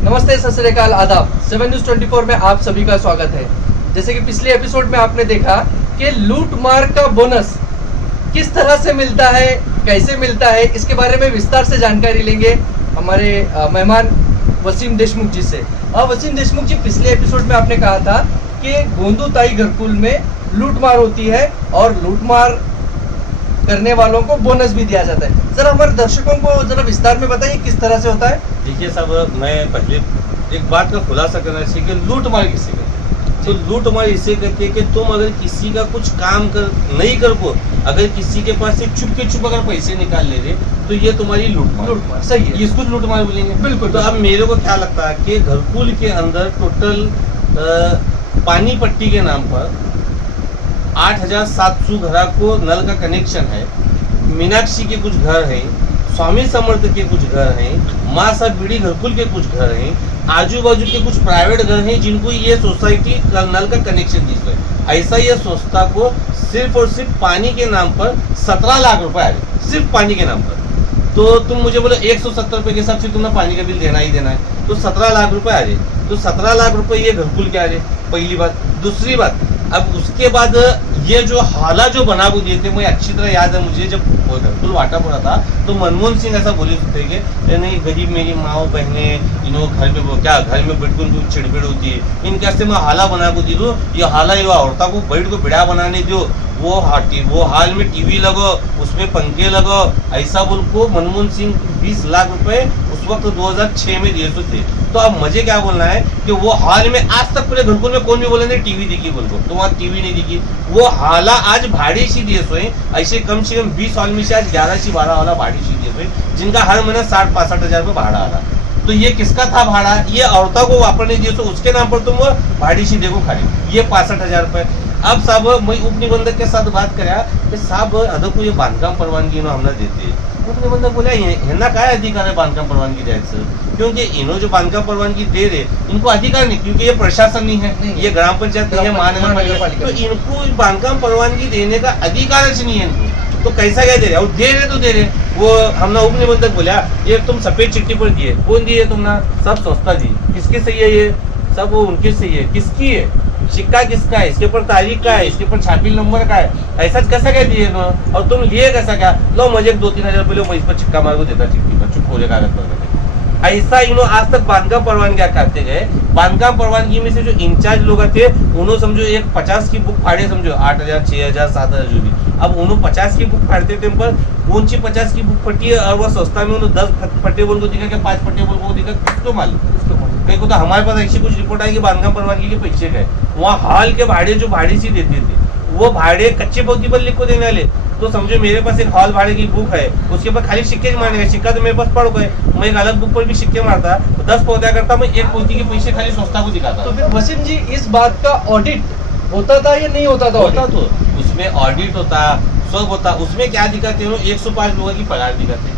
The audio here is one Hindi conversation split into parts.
नमस्ते, सत श्री अकाल, आदाब। 7 न्यूज़ 24 में आप सभी का स्वागत है। जैसे कि पिछले एपिसोड में आपने देखा कि लूट मार का बोनस किस तरह से मिलता है, कैसे मिलता है, इसके बारे में विस्तार से जानकारी लेंगे हमारे मेहमान वसीम देशमुख जी से। वसीम देशमुख जी, पिछले एपिसोड में आपने कहा था कि गोंदूताई घरकुल में लूटमार होती है और लूटमार करने वालों को बोनस भी दिया जाता है। जरा हमारे दर्शकों को जरा विस्तार में बताइए किस तरह से होता है। देखिए साहब, मैं पहले एक बात का खुलासा करना चाहिए कि लूटमार किसे कहते हैं। तो लूटमार इसे कहते हैं कि तुम अगर किसी का कुछ काम नहीं कर को, अगर किसी के पास से चुप के चुप अगर पैसे निकाल ले रहे तो ये तुम्हारी लूटमार सही है, इसको लूटमार बोलेंगे। बिल्कुल। तो अब मेरे को क्या लगता है कि घरकुल के अंदर टोटल पानी पट्टी के नाम पर 8700 घरा को नल का कनेक्शन है। मीनाक्षी के कुछ घर हैं, स्वामी समर्थ के कुछ घर हैं, माँ साहब बीड़ी घरकुल के कुछ घर हैं, आजू बाजू के कुछ प्राइवेट घर हैं जिनको ये सोसाइटी नल का कनेक्शन दी है। ऐसा ये संस्था को सिर्फ और सिर्फ पानी के नाम पर 17 लाख रुपए आ रहे, सिर्फ पानी के नाम पर। तो तुम मुझे बोलो 170 रुपए के हिसाब से तुम्हें पानी का बिल देना ही देना है, तो 17 लाख रुपए आ रहे। तो 17 लाख रुपए ये घरकुल के आ रहे, पहली बात। दूसरी बात, अब उसके बाद ये जो हाला जो बना को दिए थे, मुझे अच्छी तरह याद है, मुझे जब घरकुल बांटा पड़ा था तो मनमोहन सिंह ऐसा बोले थे कि नहीं गरीब मेरी माँ बहनें इन्हों घर में क्या घर में बैठ कर चिड़बिड़ होती है, इनके से मैं हाला बना को दी दूँ, ये हाला ये औरतों को बैठ को बिड़ा बनाने दो, वो हाल में टीवी लगो, उसमें पंखे लगो, ऐसा बोल को मनमोहन सिंह 20 लाख रुपए उस वक्त 2006 में दिए थे। तो अब मुझे क्या बोलना है कि वो हाल में आज तक पूरे घरकुल में कौन भी बोले नहीं टीवी दिखी बोल को, तो वहाँ टीवी नहीं दिखी। वो हाला आज भाड़े सी दिए सोए, ऐसे कम से कम 20 साल में से आज 11 से 12 वाला भाड़ी सी दिए सोए, जिनका हर महीना 60-65 हजार रुपये भाड़ा आ रहा। तो ये किसका था भाड़ा? ये औरतों को वापरने दिए, तो उसके नाम पर तुम भाड़ी सी देखो खाली, ये 65 हजार रुपये। अब साहब मैं उपनिबंधक के साथ बात करा कि साहब अदर को ये बांधकाम परवानगी हमला देते। उपनिबंधक बोला ह्यांना काय अधिकार है बांधकाम परवानगी द्यायचं, क्योंकि इन्हों जो बांधकाम परवानगी दे रहे इनको अधिकार नहीं, क्योंकि ये प्रशासन नहीं है, ये ग्राम पंचायत नहीं है, महानगरपालिका, तो इनको बांधकाम परवानगी देने का अधिकार नहीं है इनको। तो कैसा क्या दे रहे, और दे रहे तो दे रहे। वो हमने उपनिबंधक बोला ये तुम सफेद चिट्ठी पर दिए, कौन दिए तुमने? सब संस्था दी। किसके सही है ये? सब वो उनके सही है। किसकी है? सिक्का किसका है? इसके ऊपर तारीख का है, इसके ऊपर छापील नंबर का है, ऐसा कैसा क्या दिए ना? और तुम लिए कैसा क्या? लो मुझे 2-3 हजार रुपये मैं इस पर छिक्का मार को देता चिट्ठी पर, चुप हो जाए कागज पर। ऐसा इन्हों आज तक बांधकाम परवानगी करते गए। बांधकाम परवानगी में से जो इंचार्ज लोग थे उन्होंने समझो एक 50 की बुक फाड़े, समझो 8000, 6000, 7000 जो भी। अब उन्होंने 50 की बुक फाड़ते थे पर कौन सी 50 की बुक फटी है, और वह संस्था में उन्होंने 10 फटे बोल को दिखा कि 5 फटे बोल को दिखा, किसको मालूम? कहीं को तो हमारे पास ऐसी कुछ रिपोर्ट आई कि बांधकाम परवानगी के पैसे गए। वहाँ हाल के भाड़े जो भाड़ी सी देते थे वो भाड़े कच्चे पौधे पर लिख को देने वाले। तो समझो मेरे पास एक हॉल भाड़े की बुक है, उसके ऊपर खाली सिक्के मारने का, सिक्का तो मेरे पास पड़ गए, मैं एक अलग बुक पर भी सिक्के मारता, 10 पौधा करता, मैं एक पौधे के पैसे खाली संस्था को दिखाता। तो फिर वसीम जी, इस बात का ऑडिट होता था या नहीं होता था? होता तो उसमें ऑडिट होता, सब होता। उसमें क्या दिखाते हैं? 105 लोगों की पगार दिखाते।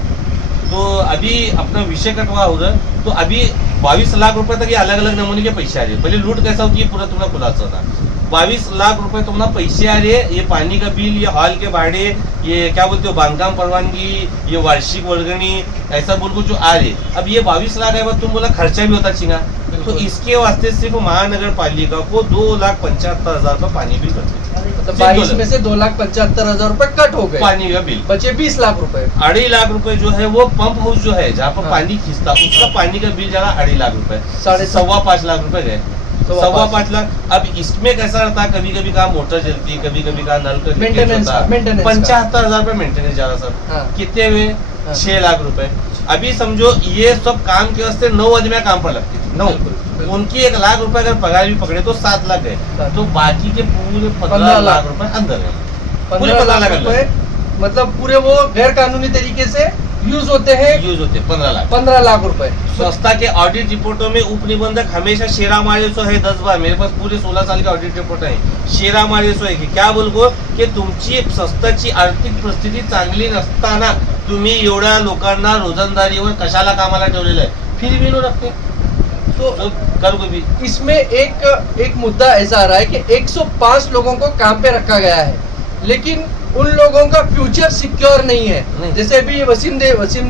तो अभी अपना विषय कटवा हो रहा, तो अभी 22 लाख रुपए तक ये अलग अलग नमूने के पैसे आ रहे। पहले लूट कैसा होती है पूरा तुम्हारा खुलासा था। 22 लाख रुपए तुम्हारा पैसे आ रहे, ये पानी का बिल, ये हॉल के भाड़े, ये क्या बोलते हो बांधकाम परवानगी, ये वार्षिक वर्गणी, ऐसा बोल को जो आ रहे। अब ये 22 लाख है, तुम बोला खर्चा भी होता चीना, तो इसके वास्ते सिर्फ महानगर पालिका को 2,75,000 का पानी बिल बचे। मतलब 22 में से 2,75,000 रुपए कट हो गए, पानी का बिल बचे 20 लाख रुपए। 2.5 लाख रुपए जो है वो पंप हाउस जो है जहाँ पर पानी खींचता, उसका पानी का बिल जा रहा 2.5 लाख रुपए, 5.5 लाख रुपए गए, 5.25 लाख। अब इसमें कैसा रहता है, कभी कभी कहा मोटर जलती, कभी कभी कहा नल का मेंटेनेंस 75,000 रुपए मेंटेनेंस जा रहा सर। कितने हुए? 6 लाख रुपए। अभी समझो ये सब काम के वास्ते 9 आदमी काम पर लगते, 9, उनकी 1 लाख रुपए अगर पगार भी पकड़े तो 7 लाख है, तो बाकी के पूरे 15 लाख रुपए अंदर है। 15 लाख रुपए मतलब पूरे वो गैर कानूनी तरीके से यूज होते हैं 15 लाख रुपए। संस्था के ऑडिट रिपोर्टों में उपनिबंधक हमेशा शेरा मारे सो है 10 बार। मेरे पास पूरे 16 साल का ऑडिट रिपोर्ट आहे, शेरा मारे सो आहे की क्या बोलगो की तुमची संस्थाची आर्थिक परिस्थिती चांगली नसताना तुम्ही एवढ्या लोकांना रोजंदारीवर कशाला कामाला ठेवलेलं आहे, फिर भी नो रखते। तो करो भी इसमें एक मुद्दा ऐसा आ रहा है कि 105 लोगों को काम पे रखा गया है, लेकिन उन लोगों का फ्यूचर सिक्योर नहीं है। नहीं। जैसे अभी वसीम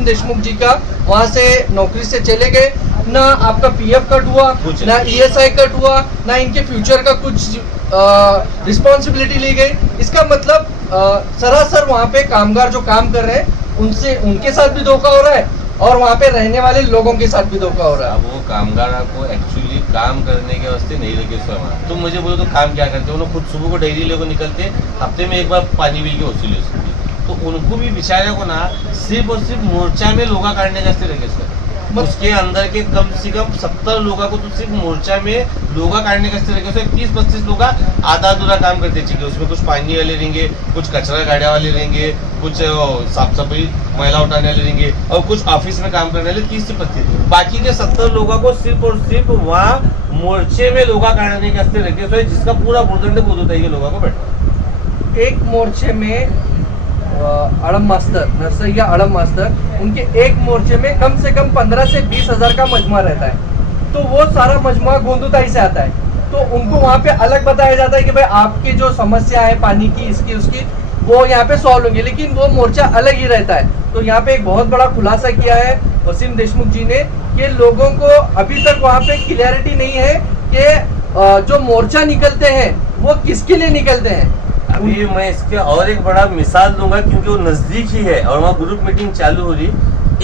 देशमुख जी का वहां से नौकरी से चले गए, ना आपका पीएफ कट हुआ, कुछ ना ईएसआई कट हुआ, ना इनके फ्यूचर का कुछ रिस्पॉन्सिबिलिटी ली गई। इसका मतलब सरासर वहां पे कामगार जो काम कर रहे हैं उनसे उनके साथ भी धोखा हो रहा है और वहां पे रहने वाले लोगों के साथ भी धोखा हो रहा है। अब वो कामगार को एक्चुअली काम करने के वास्ते नहीं लगे स्वयं। तुम मुझे बोलो तो काम क्या करते हैं? वो लोग खुद सुबह को डेयरी लेकर निकलते, हफ्ते में एक बार पानी बिल की वसूली हो सकती है। तो उनको भी बेचारे को ना सिर्फ और सिर्फ मोर्चा में लोगा काटने का लगे सर। उसके अंदर के कम से कम 70 लोगों को तो सिर्फ मोर्चा में लोगा काटने का लगे सर। 30-35 लोग आधा अधूरा काम करते चाहिए। उसमें कुछ पानी वाले रहेंगे, कुछ कचरा गाड़िया वाले रहेंगे, कुछ साफ सफाई महिला उठाने वाले रहेंगे और कुछ ऑफिस में काम करने वाले 30 से 25। बाकी के 70 लोगों को सिर्फ और सिर्फ वहाँ मोर्चे में लोगा काटने का लगे सर, जिसका पूरा भूदंड बोध होता है लोगों को बैठा। एक मोर्चे में अड़म मास्टर, नरसैया अड़म मास्टर, उनके एक मोर्चे में कम से कम 15 से 20 हजार का मजमा रहता है। तो वो सारा मजमा गोंदुताई से आता है, तो उनको वहाँ पे अलग बताया जाता है कि भाई आपकी जो समस्या है पानी की, इसकी उसकी, वो यहाँ पे सॉल्व होंगे, लेकिन वो मोर्चा अलग ही रहता है। तो यहाँ पे एक बहुत बड़ा खुलासा किया है वसीम देशमुख जी ने कि लोगों को अभी तक वहाँ पे क्लियरिटी नहीं है कि जो मोर्चा निकलते हैं वो किसके लिए निकलते हैं। अभी मैं इसके और एक बड़ा मिसाल दूंगा, क्योंकि वो नजदीक ही है और वहाँ ग्रुप मीटिंग चालू हो रही।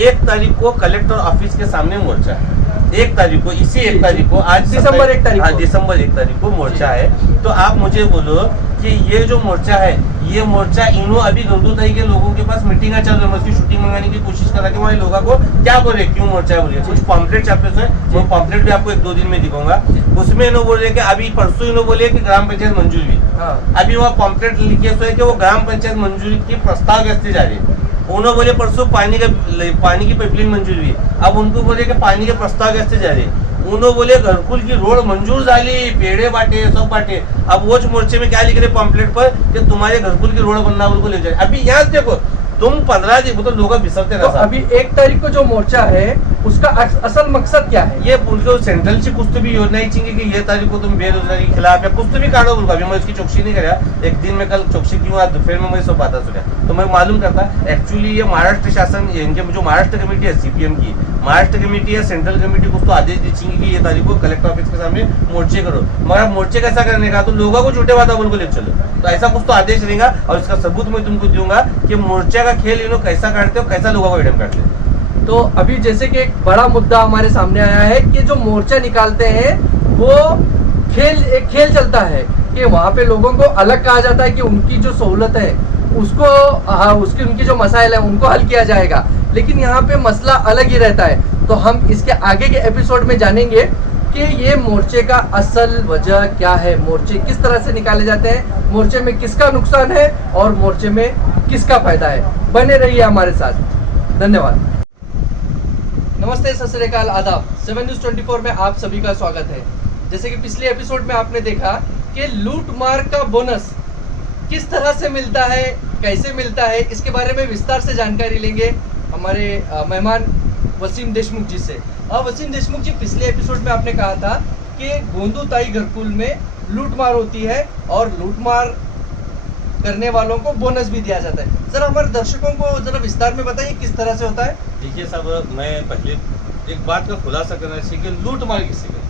1 तारीख को कलेक्टर ऑफिस के सामने मोर्चा है। 1 तारीख को, इसी 1 तारीख को, आज दिसंबर 1 तारीख, दिसंबर 1 तारीख को मोर्चा है। तो आप मुझे बोलो कि ये जो मोर्चा है, ये मोर्चा इन्हों अभी गंदूताई के लोगों के पास मीटिंग चालू है, उसकी शूटिंग मंगाने की कोशिश करा के वहाँ लोगों को क्या बोले, क्यों मोर्चा बोलिए। कुछ पॉम्पलेट आपके से, वो पॉम्पलेट भी आपको 1-2 दिन में दिखाऊंगा। उसमें इन्हों बोले कि अभी परसों इन्हों बोले कि ग्राम पंचायत मंजूर हुई। अभी वहाँ पॉम्पलेट लिखे हुए कि वो ग्राम पंचायत मंजूरी की प्रस्ताव कैसे जा रही है। उन्होंने बोले परसों पानी की पाइपलाइन मंजूर हुई। अब उनको बोले कि पानी के प्रस्ताव कैसे जा रहे हैं। उन्होंने बोले घरकुल की रोड मंजूर झाली, पेड़े बांटे, सब बांटे। अब वो मोर्चे में क्या लिख रहे पॉम्पलेट पर कि तुम्हारे घरकुल की रोड बनना उनको ले जाए। अभी यहाँ देखो तुम 15 दिन तो लोग बिसरते तो अभी 1 तारीख को जो मोर्चा है उसका असल मकसद क्या है? ये उनको सेंट्रल से कुछ तो भी योजना ही चाहिए कि ये तारीख को तुम बेरोजगारी के खिलाफ या कुछ तो भी काटो बोलूंगा। अभी मैं उसकी चौकसी नहीं करा, एक दिन में कल चौकसी क्यों आज दोपहर में मुझे सब बात सुना तो मैं मालूम करता। एक्चुअली ये महाराष्ट्र शासन, इनके जो महाराष्ट्र कमेटी है सीपीएम की, महाराष्ट्र कमेटी या सेंट्रल कमेटी कुछ तो आदेश दी चाहिए कि ये तारीख को कलेक्टर ऑफिस के सामने मोर्चे करो। मगर मोर्चे कैसा करने का, तो लोगों को झूठे वादा बोल को ले चलो। तो ऐसा कुछ तो आदेश रहेगा और इसका सबूत मैं तुमको दूंगा कि मोर्चा का खेल इन्हों कैसा काटते हो, कैसा लोगों को एडम करते हो। तो अभी जैसे कि एक बड़ा मुद्दा हमारे सामने आया है कि जो मोर्चा निकालते हैं वो एक खेल चलता है कि वहाँ पे लोगों को अलग कहा जाता है कि उनकी जो सहूलत है उसको उनकी जो मसाइल है उनको हल किया जाएगा, लेकिन यहाँ पे मसला अलग ही रहता है। तो हम इसके आगे के एपिसोड में जानेंगे कि ये मोर्चे का असल वजह क्या है, मोर्चे किस तरह से निकाले जाते हैं, मोर्चे में किसका नुकसान है और मोर्चे में किसका फायदा है। बने रहिए हमारे साथ, धन्यवाद। नमस्ते, सत श्री अकाल, आदाब। 7 न्यूज़ 24 में आप सभी का स्वागत है। जैसे कि पिछले एपिसोड में आपने देखा कि लूट मार का बोनस किस तरह से मिलता है, कैसे मिलता है, इसके बारे में विस्तार से जानकारी लेंगे हमारे मेहमान वसीम देशमुख जी से। और वसीम देशमुख जी, पिछले एपिसोड में आपने कहा था कि गोंदुताई घरकुल में लूटमार होती है और लूटमार करने वालों को बोनस भी दिया जाता है। जरा हमारे दर्शकों को जरा विस्तार में बताइए किस तरह से होता है। देखिए साहब, मैं पहले एक बात का खुलासा करना चाहिए कि लूटमार किसे कहते हैं।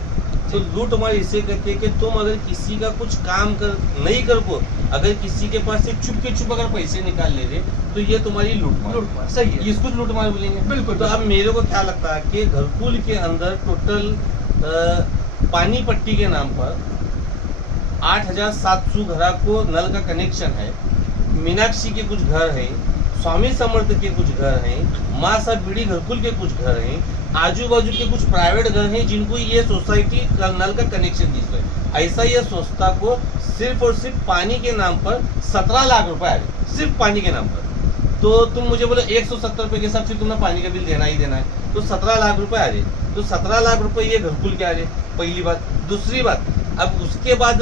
तो लूटमार इसे कहते हैं कि तुम अगर किसी का कुछ काम नहीं कर को, अगर किसी के पास से चुप के चुप अगर पैसे निकाल ले रहे तो ये तुम्हारी लूटमार सही है, इसको लूटमार बोलेंगे। बिल्कुल। तो अब मेरे को क्या लगता है कि घरकुल के अंदर टोटल पानी पट्टी के नाम पर 8,700 घरा को नल का कनेक्शन है। मीनाक्षी के कुछ घर हैं, स्वामी समर्थ के कुछ घर हैं, माँ साहब बीड़ी घरकुल के कुछ घर हैं, आजू बाजू के कुछ प्राइवेट घर हैं जिनको ये सोसाइटी नल का कनेक्शन दी है। ऐसा ये संस्था को सिर्फ और सिर्फ पानी के नाम पर 17 लाख रुपए आ रहे, सिर्फ पानी के नाम पर। तो तुम मुझे बोलो 170 रुपए के हिसाब से तुम्हें पानी का बिल देना ही देना है, तो 17 लाख रुपए आ रहे। तो 17 लाख रुपए ये घरकुल के आ रहे, पहली बात। दूसरी बात, अब उसके बाद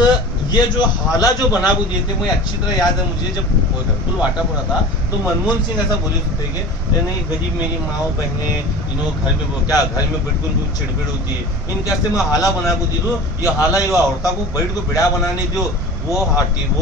ये जो हाला जो बना वो दिए थे, मुझे अच्छी तरह याद है, मुझे जब घरकुल वाटा पड़ा था तो मनमोहन सिंह ऐसा बोले थे कि नहीं, गरीब मेरी माओ बहनें इन्हों घर पे क्या घर में बैठ कर चिड़बिड़ होती है इनके से मैं हाला बना को दी दो ये हाला ये औरता को बैठ को बिड़ा बनाने दो वो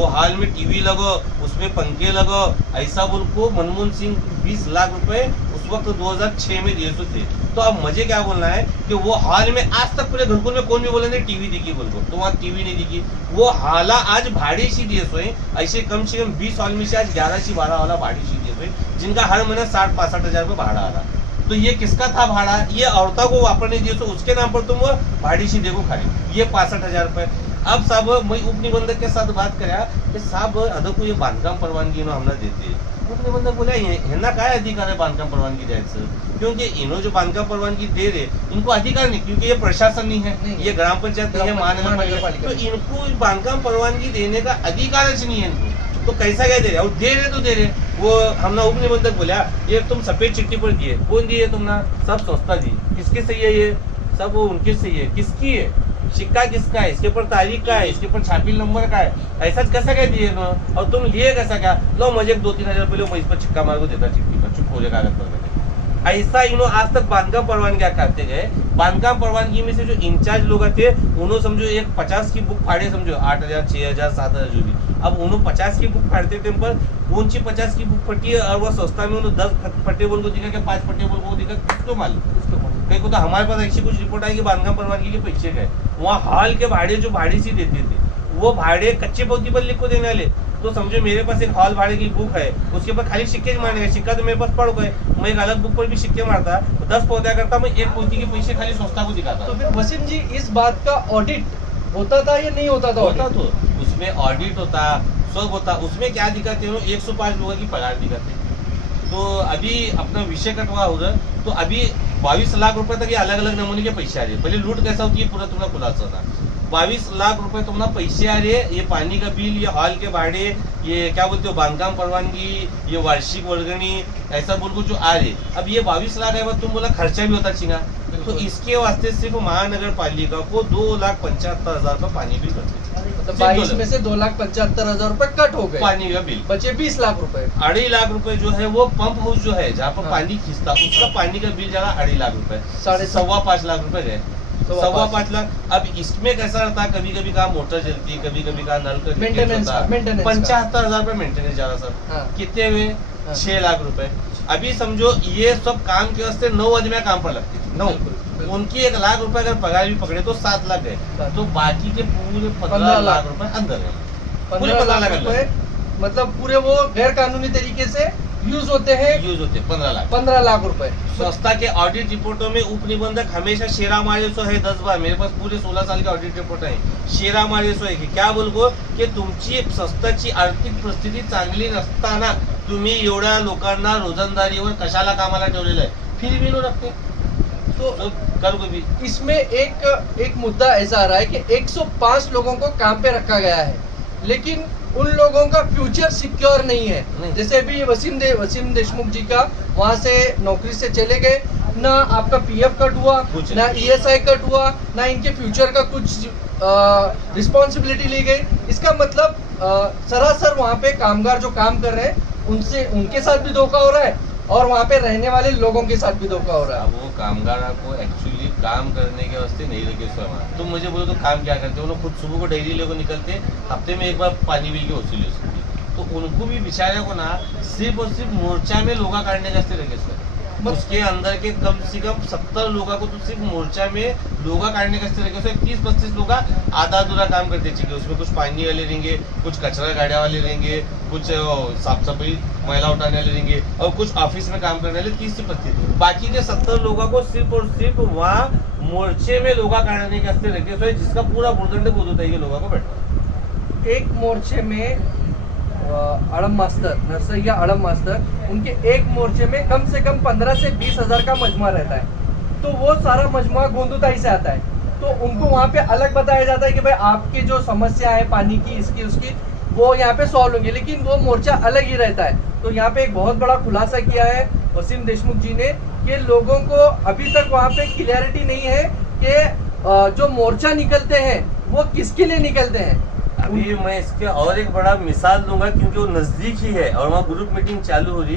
हाल में टीवी लगो उसमें पंखे लगो ऐसा बोल को मनमोहन सिंह 20 लाख रुपए उस वक्त 2006 में दिए थे। तो अब मुझे क्या बोलना है कि वो हाल में आज तक पूरे घनपुर में कौन भी बोले नहीं टीवी दिखी बोल को तो वहाँ टीवी नहीं दिखी वो हाला आज भाड़ी सी दिए सोए ऐसे कम से कम 20 साल में से आज 11 से 12 वाला भाड़ी सी दिए सोए जिनका हर महीना 60-65 हजार रुपये भाड़ा आ रहा। तो ये किसका था भाड़ा ये औरतों को वापरने दिए तो उसके नाम पर तुम वो भाड़ी सी देखो खाली ये 65 हजार रुपये। अब साहब मैं उपनिबंधक के साथ बात करा कि साहब अदो को ये बांधकाम परवानगी हमने देते उपनिबंधक बोला ह्यांना काय अधिकार है बांधकाम परवानगी द्यायचं क्योंकि इन्हों जो बांधकाम परवानगी दे रहे इनको अधिकार नहीं क्योंकि ये प्रशासन नहीं है ये ग्राम पंचायत नहीं है महानगरपालिका तो इनको बांधकाम परवानगी देने का अधिकार नहीं है इनको तो कैसा क्या दे रहे और दे रहे तो दे रहे वो हमने उपनिबंधक बोला ये तुम सफेद चिट्ठी पर दिए कौन दिए तुमने सब संस्था दी किसके सही है ये सब वो उनके सही है किसकी है सिक्का किसका है इसके ऊपर तारीख का है इसके ऊपर छापील नंबर का है ऐसा कैसा क्या दिए ना और तुम लिए कैसा क्या लो मुझे 2-3 हजार पहले मैं इस पर छिक्का मार को देता चिट्ठी पर चुप हो जाए कागज पर ऐसा इन्हों आज तक बांधकाम परवानगी करते गए बांधकाम परवानगी में से जो इंचार्ज लोग थे उन्होंने समझो एक 50 की बुक फाड़े समझो 8,000 6,000 7,000 जो भी अब उन्होंने 50 की बुक फाड़ते थे पर कौन सी 50 की बुक फटी है और वह संस्था में उन्होंने 10 फटे बोल को दिखा क्या 5 फटे बोल को दिखा किसको मालूम कहीं को तो हमारे पास ऐसी कुछ रिपोर्ट आई कि बांधकाम परवानगी के पैसे गए वहाँ हाल के भाड़े जो भाड़ी सी देते थे वो भाड़े कच्चे पौधे पर लिख को देने वाले तो समझो मेरे पास एक हॉल भाड़े की बुक है उसके ऊपर खाली सिक्के मारने का सिक्का तो मेरे पास पड़ गए मैं एक अलग बुक पर भी सिक्के मारता 10 पौधा करता मैं एक पौधी के पैसे खाली संस्था को दिखाता। तो फिर वसीम जी इस बात का ऑडिट होता था या नहीं होता था? होता तो उसमें ऑडिट होता सब होता उसमें क्या दिखाते हो 105 लोगों की पगार दिखाते तो अभी अपना विषय कटवा हो रहा तो अभी 22 लाख रुपए तक ये अलग अलग नमूने के पैसे आ रहे पहले लूट कैसा होती है पूरा तुम्हारा खुलासा था 22 लाख रुपए तुम्हारा पैसे आ रहे ये पानी का बिल ये हॉल के भाड़े ये क्या बोलते हो बांधकाम परवानगी ये वार्षिक वर्गणी ऐसा बोल को जो आ रहे अब ये 22 लाख है तुम बोला खर्चा भी होता चिंगा तो इसके वास्ते सिर्फ महानगर पालिका को 2,75,000 का पानी बिल करते मतलब 22 में से 2,75,000 रुपए कट हो गए पानी का बिल बचे 20 लाख रुपए 2.5 लाख रुपए जो है वो पंप हाउस जो है जहाँ पर पानी खींचता उसका पानी का बिल जा रहा 2.5 लाख रुपए 5.5 लाख रुपए गए 5.5 लाख। अब इसमें कैसा रहता है कभी कभी कहा मोटर चलती कभी कभी कहा नल का मेंटेनेंस 75,000 रुपए मेंटेनेंस जा रहा सर कितने हुए 6 लाख रुपए। अभी समझो ये सब काम के वास्ते 9 आदमी काम पर लगते 9 उनकी 1 लाख रुपए अगर पगार भी पकड़े तो 7 लाख गए तो बाकी के पूरे 15 लाख रुपए अंदर गए पूरे 15 लाख रुपए मतलब पूरे वो गैर कानूनी तरीके से यूज होते हैं 15 लाख रुपए। संस्था के ऑडिट रिपोर्टों में उपनिबंधक हमेशा शेरा मारे सो है 10 बार मेरे पास पूरे 16 साल के ऑडिट रिपोर्ट आहे शेरा मारे सो आहे की क्या बोलगो की तुमची संस्थेची आर्थिक परिस्थिती चांगली नसताना तुम्ही एवढ्या लोकांना रोजंदारीवर कशाला कामाला ठेवलेलं आहे फिर भी नो रखते तो कर को भी। इसमें एक मुद्दा ऐसा आ रहा है कि 105 लोगों को काम पे रखा गया है लेकिन उन लोगों का फ्यूचर सिक्योर नहीं है जैसे अभी वसीम देशमुख जी का वहाँ से नौकरी से चले गए ना आपका पीएफ कट हुआ ना ईएसआई कट हुआ ना इनके फ्यूचर का कुछ रिस्पॉन्सिबिलिटी ली गई। इसका मतलब सरासर वहाँ पे कामगार जो काम कर रहे हैं उनके साथ भी धोखा हो रहा है और वहाँ पे रहने वाले लोगों के साथ भी धोखा हो रहा है। वो कामगार को एक्चुअली काम करने के वास्ते नहीं लगे स्वयं तुम मुझे बोलो तो काम क्या करते वो खुद सुबह को डेयरी लेकर निकलते हफ्ते में एक बार पानी बिल की वसूली हो सकती तो उनको भी बेचारे को ना सिर्फ और सिर्फ मोर्चा में लोगा काटने के वास्ते लगे सर उसके अंदर के कम से कम 70 लोगों को तो सिर्फ मोर्चा में लोगा काटने के वास्ते लगे 30-35 लोग आधा अधूरा काम करते चाहिए उसमें कुछ पानी वाले रहेंगे कुछ कचरा गाड़िया वाले रहेंगे कुछ साफ सफाई मैला उठाने वाले रहेंगे और कुछ ऑफिस में काम करने वाले 30 से 35 बाकी के 70 लोगों को सिर्फ और सिर्फ वहाँ मोर्चे में लोगा काटने के वास्ते लगे जिसका पूरा भूदंड बोध होता है लोगों को बैठा एक मोर्चे में अड़म मास्टर नरसैया अड़म मास्टर उनके एक मोर्चे में कम से कम 15 से 20 हजार का मजमा रहता है तो वो सारा मजमा गोंदुताई से आता है तो उनको वहाँ पे अलग बताया जाता है कि भाई आपकी जो समस्या है पानी की इसकी उसकी वो यहाँ पे सॉल्व होंगे लेकिन वो मोर्चा अलग ही रहता है। तो यहाँ पे एक बहुत बड़ा खुलासा किया है वसीम देशमुख जी ने कि लोगों को अभी तक वहाँ पे क्लियरिटी नहीं है कि जो मोर्चा निकलते हैं वो किसके लिए निकलते हैं। अभी मैं इसके और एक बड़ा मिसाल दूंगा क्योंकि वो नजदीक ही है और वहाँ ग्रुप मीटिंग चालू हो रही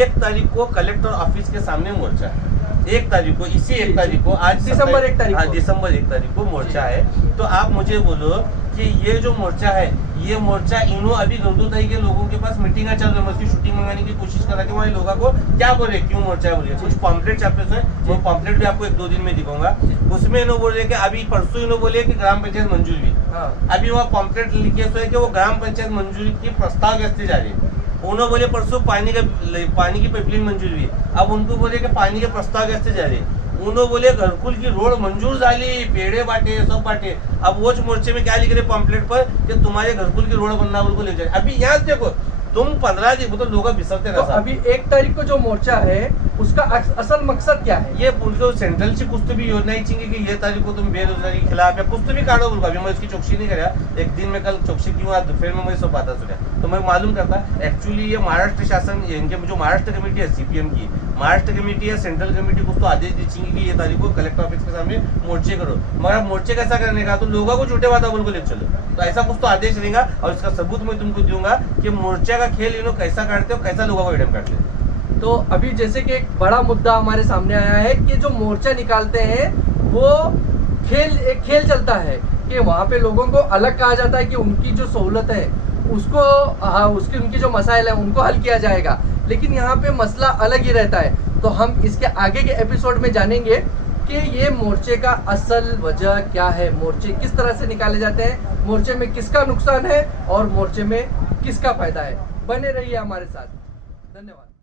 1 तारीख को कलेक्टर ऑफिस के सामने मोर्चा है 1 तारीख को, इसी 1 तारीख को, आज दिसंबर 1 तारीख हाँ, को। दिसंबर 1 तारीख को मोर्चा है। तो आप मुझे बोलो कि ये जो मोर्चा है, ये मोर्चा इन्हों अभी गर्दूताई के लोगों के पास मीटिंग चल रही है, उसकी शूटिंग मंगाने की कोशिश कर रहा है कि वहाँ लोगों को क्या बोले, क्यों मोर्चा है बोलिए। कुछ पॉम्पलेट छापे से, वो पॉम्पलेट भी आपको 1-2 दिन में दिखाऊंगा। उसमें इन्हों बोले कि अभी परसों इन्हों बोले कि ग्राम पंचायत मंजूर हुई। हाँ। अभी वहाँ पॉम्पलेट लिखे हुए है कि वो ग्राम पंचायत मंजूरी की प्रस्ताव कैसे जा रही है। उन्होंने बोले परसों पानी की पाइपलाइन मंजूर हुई। अब उनको बोले कि पानी के प्रस्ताव कैसे जा रहे हैं। उन्होंने बोले घरकुल की रोड मंजूर झाली, पेड़े बांटे, सब बांटे। अब वो मोर्चे में क्या लिख रहे पॉम्पलेट पर कि तुम्हारे घरकुल की रोड बनना को ले जाए। अभी यहाँ देखो तुम 15 दिन तो लोग बिसरते तो अभी 1 तारीख को जो मोर्चा है उसका असल मकसद क्या है? ये उनको सेंट्रल से कुछ तो भी योजना ही चाहिए कि ये तारीख को तुम बेरोजगारी के खिलाफ या कुछ तो भी काटो उनको। अभी मैं इसकी चौकसी नहीं करा, एक दिन में कल चौकसी क्यों, आज दोपहर में मुझे सब बात सुना तो मैं मालूम करता। एक्चुअली ये महाराष्ट्र शासन, इनके जो महाराष्ट्र कमेटी है सीपीएम की, महाराष्ट्र कमेटी या सेंट्रल कमेटी कुछ तो आदेश दी चाहिए कि ये तारीख को कलेक्टर ऑफिस के सामने मोर्चे करो। मगर मोर्चे कैसा करने का, तो लोगों को झूठे वादा बोल को ले चलो, तो ऐसा कुछ तो आदेश रहेगा। और इसका सबूत मैं तुमको दूंगा कि मोर्चा का खेल इन्हों कैसा काटते हो, कैसा लोगों को एडम काटते हैं। तो अभी जैसे कि एक बड़ा मुद्दा हमारे सामने आया है कि जो मोर्चा निकालते हैं वो एक खेल चलता है कि वहाँ पे लोगों को अलग कहा जाता है कि उनकी जो सहूलत है उसको उनकी जो मसाइल है उनको हल किया जाएगा, लेकिन यहाँ पे मसला अलग ही रहता है। तो हम इसके आगे के एपिसोड में जानेंगे कि ये मोर्चे का असल वजह क्या है, मोर्चे किस तरह से निकाले जाते हैं, मोर्चे में किसका नुकसान है और मोर्चे में किसका फायदा है। बने रहिए हमारे साथ। धन्यवाद।